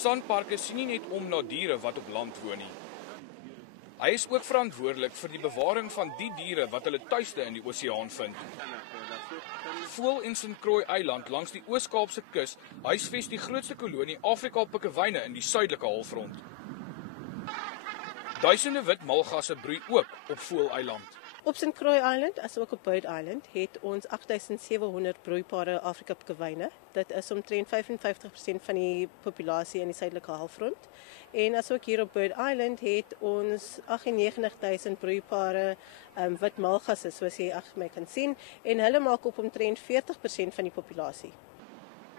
Sanparke sien nie net om na diere wat op land woon nie. Hy is ook verantwoordelik vir die bewaring van die diere wat hulle tuiste in die oseaan vind. Voël en St. Croix Eiland langs die Oos-Kaapse kus huisves die grootste kolonie Afrika pikkewyne in die suidelike halfrond. Duisende wit malgasse broei ook op Voël Eiland. Op St. Croix Island, as ook op Bird Island, het ons 8700 broeipare Afrika pikkewyne. Dit is omtrent 55% van die populasie in die suidelike halfrond. En as ook hier op Bird Island het ons 98000 broeipare wit malgasse, soos jy agter my kan sien, en hulle maak op omtrent 40% van die populasie.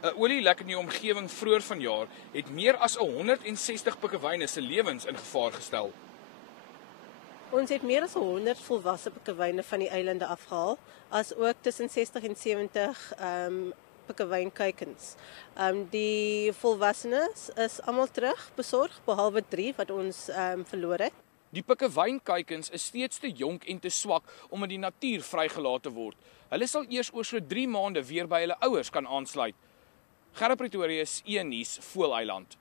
'n Olielek in die omgewing vroeër vanjaar het meer as 160 pikkewyne se lewens in gevaar gestel. Ons het meer as 100 volwasse pikkewyne van die eilande afgehaal, as ook tussen 60 en 70 pikkewynkuikens. Die volwassenes is almal terug besorg, behalwe 3 wat ons verloor het. Die pikkewynkuikens is steeds te jonk en te swak om in die natuur vrygelaat te word. Hulle sal eers oor so 3 maande weer by hulle ouers kan aansluit. Gerard Pretorius, E-nuus, Voël Eiland.